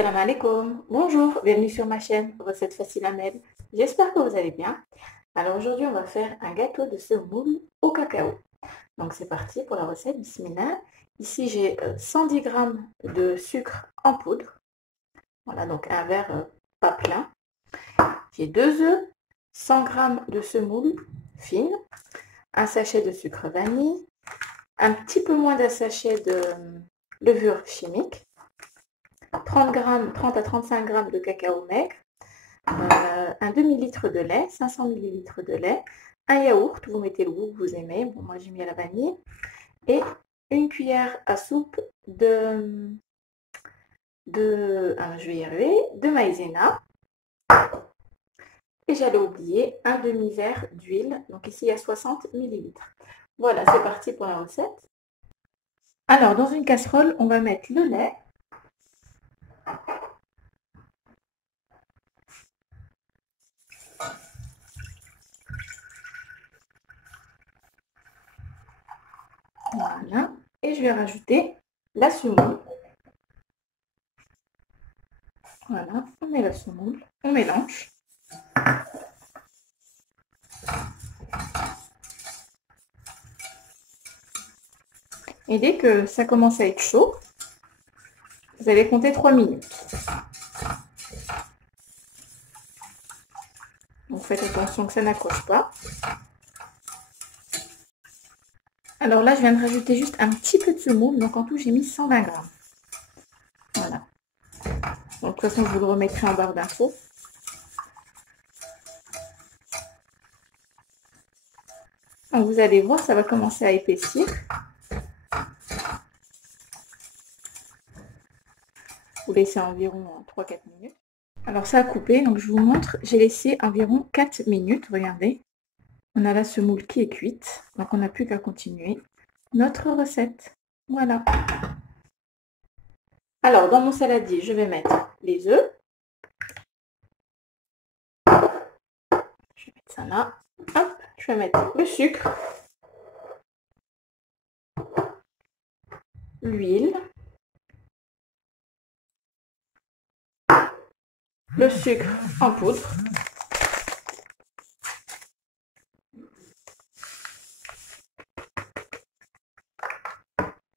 Salam alaikum, bonjour, bienvenue sur ma chaîne Recettes Faciles Ahmed. J'espère que vous allez bien. Alors aujourd'hui on va faire un gâteau de semoule au cacao. Donc c'est parti pour la recette, bismillah. Ici j'ai 110 g de sucre en poudre. Voilà, donc un verre pas plein. J'ai 2 œufs, 100 g de semoule fine, un sachet de sucre vanille, un petit peu moins d'un sachet de levure chimique, 30 à 35 g de cacao maigre, un demi-litre de lait, 500 ml de lait, un yaourt, vous mettez le goût que vous aimez, bon, moi j'ai mis à la vanille, et une cuillère à soupe de maïzena. Et j'allais oublier un demi-verre d'huile, donc ici il y a 60 ml. Voilà, c'est parti pour la recette. Alors dans une casserole, on va mettre le lait. Voilà, et je vais rajouter la semoule. Voilà, on met la semoule, on mélange. Et dès que ça commence à être chaud, vous allez compter 3 minutes. Donc faites attention que ça n'accroche pas. Alors là, je viens de rajouter juste un petit peu de semoule, donc en tout j'ai mis 120 g. Voilà. Donc de toute façon, je vous le remettrai en barre d'infos. Donc vous allez voir, ça va commencer à épaissir. Vous laissez environ 3-4 minutes. Alors ça a coupé, donc je vous montre, j'ai laissé environ 4 minutes, regardez. On a la semoule qui est cuite, donc on n'a plus qu'à continuer notre recette. Voilà. Alors dans mon saladier, je vais mettre les œufs. Je vais mettre ça là. Hop, je vais mettre le sucre, l'huile, le sucre en poudre,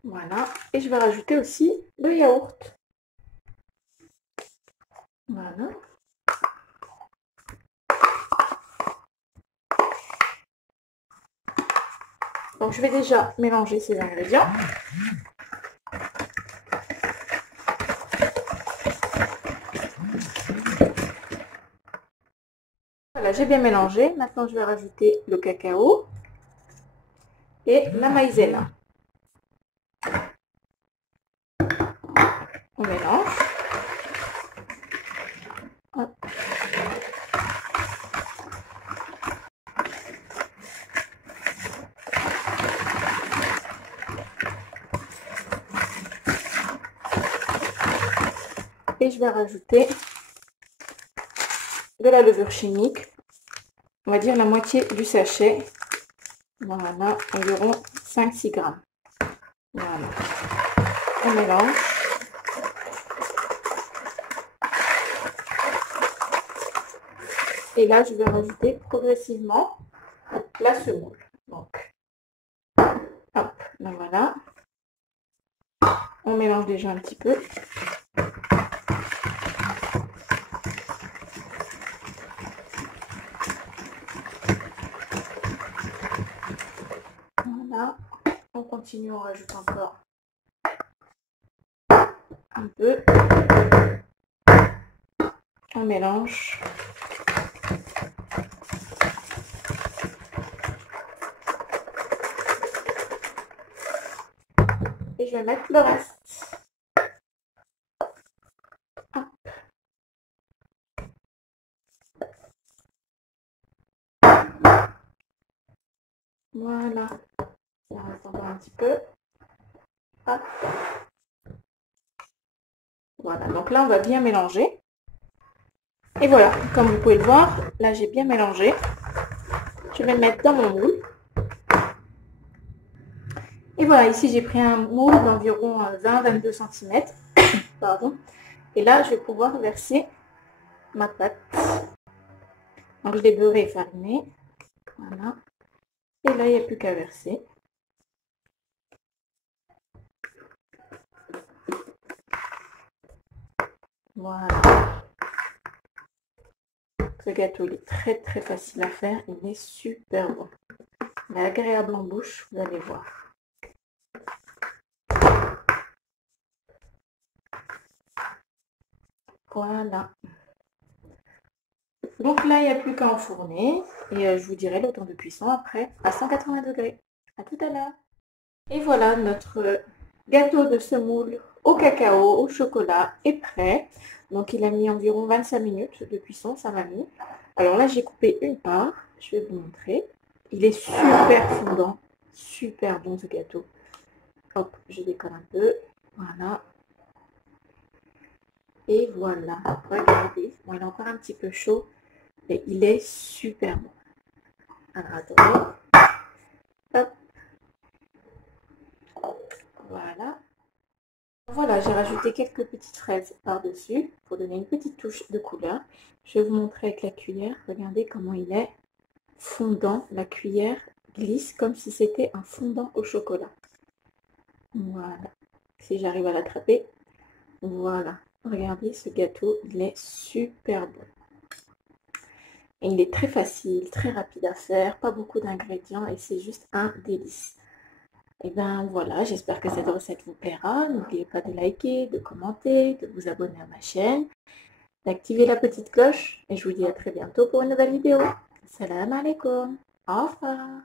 voilà, et je vais rajouter aussi le yaourt. Voilà. Donc je vais déjà mélanger ces ingrédients. Voilà, j'ai bien mélangé. Maintenant je vais rajouter le cacao et la maïzena. On mélange. Hop. Et je vais rajouter de la levure chimique, on va dire la moitié du sachet. Voilà, environ 5-6 g. Voilà. On mélange. Et là, je vais rajouter progressivement la semoule. Donc, hop, ben voilà. On mélange déjà un petit peu. Voilà. On continue, on rajoute encore un peu. On mélange. Et je vais mettre le reste. Hop. Voilà. Il reste encore un petit peu. Hop. Voilà, donc là on va bien mélanger. Et voilà, comme vous pouvez le voir, là j'ai bien mélangé. Je vais le mettre dans mon moule. Et voilà, ici j'ai pris un moule d'environ 20-22 cm. Pardon. Et là, je vais pouvoir verser ma pâte. Donc, je l'ai beurré et fariné. Voilà. Et là, il n'y a plus qu'à verser. Voilà. Ce gâteau, il est très très facile à faire. Il est super bon. Il est agréable en bouche, vous allez voir. Voilà. Donc là, il n'y a plus qu'à enfourner. Et je vous dirai le temps de cuisson après à 180 degrés. À tout à l'heure. Et voilà, notre gâteau de semoule au cacao, au chocolat est prêt. Donc il a mis environ 25 minutes de cuisson, ça m'a mis. Alors là, j'ai coupé une part. Je vais vous montrer. Il est super fondant. Super bon ce gâteau. Hop, je décolle un peu. Voilà. Et voilà, regardez. Bon, il est encore un petit peu chaud, mais il est super bon. Alors, attendez. Hop. Voilà. Voilà, j'ai rajouté quelques petites fraises par-dessus pour donner une petite touche de couleur. Je vais vous montrer avec la cuillère. Regardez comment il est fondant. La cuillère glisse comme si c'était un fondant au chocolat. Voilà. Si j'arrive à l'attraper. Voilà. Regardez ce gâteau, il est super bon. Et il est très facile, très rapide à faire, pas beaucoup d'ingrédients et c'est juste un délice. Et bien voilà, j'espère que cette recette vous plaira. N'oubliez pas de liker, de commenter, de vous abonner à ma chaîne, d'activer la petite cloche et je vous dis à très bientôt pour une nouvelle vidéo. Salam alaikum. Au revoir.